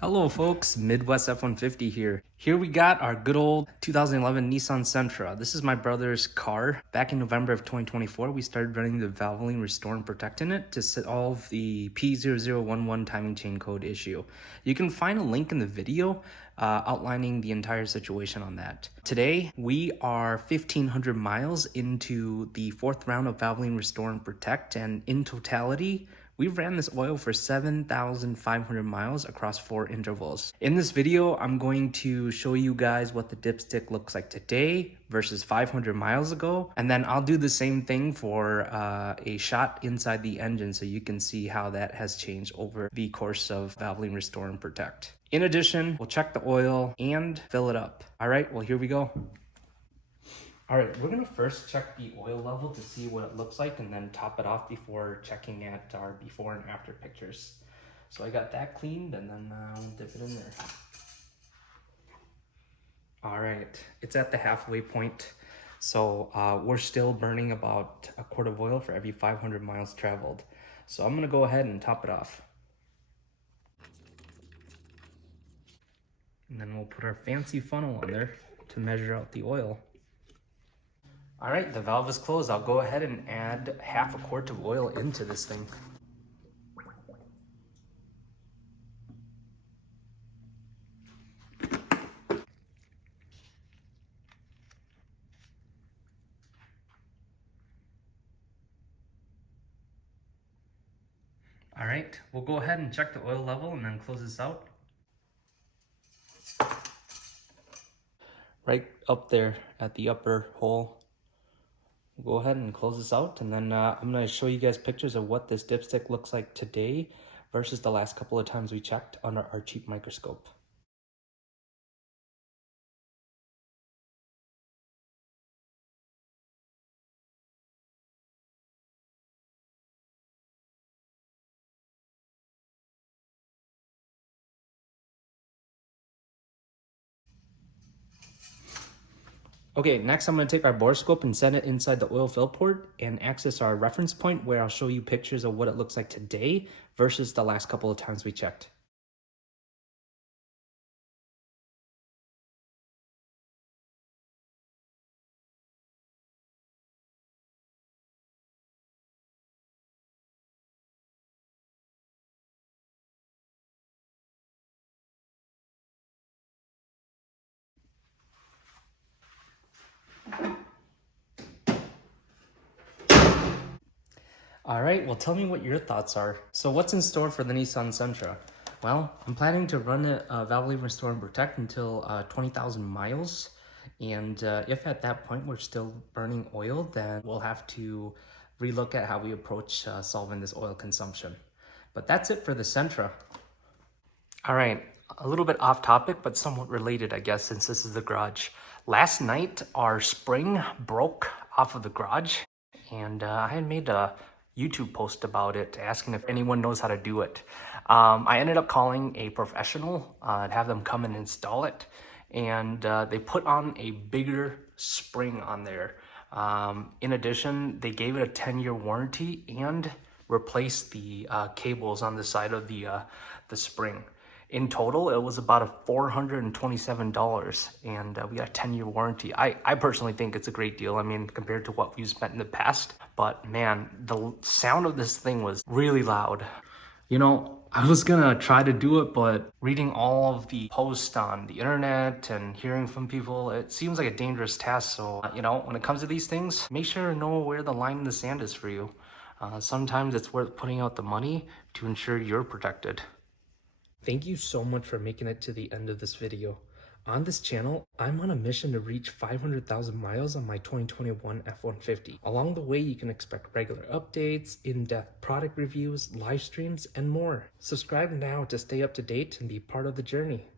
Hello folks, Midwest F-150 here. Here we got our good old 2011 Nissan Sentra. This is my brother's car. Back in November of 2024, we started running the Valvoline Restore and Protect in it to solve the P0011 timing chain code issue. You can find a link in the video outlining the entire situation on that. Today, we are 1,500 miles into the fourth round of Valvoline Restore and Protect, and in totality, we ran this oil for 7,500 miles across 4 intervals. In this video, I'm going to show you guys what the dipstick looks like today versus 500 miles ago. And then I'll do the same thing for a shot inside the engine so you can see how that has changed over the course of Valvoline Restore and Protect. In addition, we'll check the oil and fill it up. All right, well, here we go. All right, we're gonna first check the oil level to see what it looks like and then top it off before checking at our before and after pictures. So I got that cleaned and then I'll dip it in there. All right, it's at the halfway point. So we're still burning about a quart of oil for every 500 miles traveled. So I'm gonna go ahead and top it off. And then we'll put our fancy funnel on there to measure out the oil. All right, the valve is closed. I'll go ahead and add half a quart of oil into this thing. All right, we'll go ahead and check the oil level and then close this out. Right up there at the upper hole. We'll go ahead and close this out, and then I'm going to show you guys pictures of what this dipstick looks like today versus the last couple of times we checked under our cheap microscope. Okay, next I'm going to take our borescope and set it inside the oil fill port and access our reference point where I'll show you pictures of what it looks like today versus the last couple of times we checked. All right, well, tell me what your thoughts are. So what's in store for the Nissan Sentra? Well, I'm planning to run it Valvoline Restore and Protect until 20,000 miles. And if at that point we're still burning oil, then we'll have to relook at how we approach solving this oil consumption. But that's it for the Sentra. All right, a little bit off topic, but somewhat related, I guess, since this is the garage. Last night, our spring broke off of the garage, and I had made a YouTube post about it, asking if anyone knows how to do it. I ended up calling a professional to have them come and install it, and they put on a bigger spring on there. In addition, they gave it a 10-year warranty and replaced the cables on the side of the spring. In total, it was about $427, and we got a 10-year warranty. I personally think it's a great deal. I mean, compared to what we've spent in the past. But man, the sound of this thing was really loud. You know, I was gonna try to do it, but reading all of the posts on the internet and hearing from people, it seems like a dangerous task. So, you know, when it comes to these things, make sure to know where the line in the sand is for you. Sometimes it's worth putting out the money to ensure you're protected. Thank you so much for making it to the end of this video. On this channel, I'm on a mission to reach 500,000 miles on my 2021 F-150. Along the way, you can expect regular updates, in-depth product reviews, live streams, and more. Subscribe now to stay up to date and be part of the journey.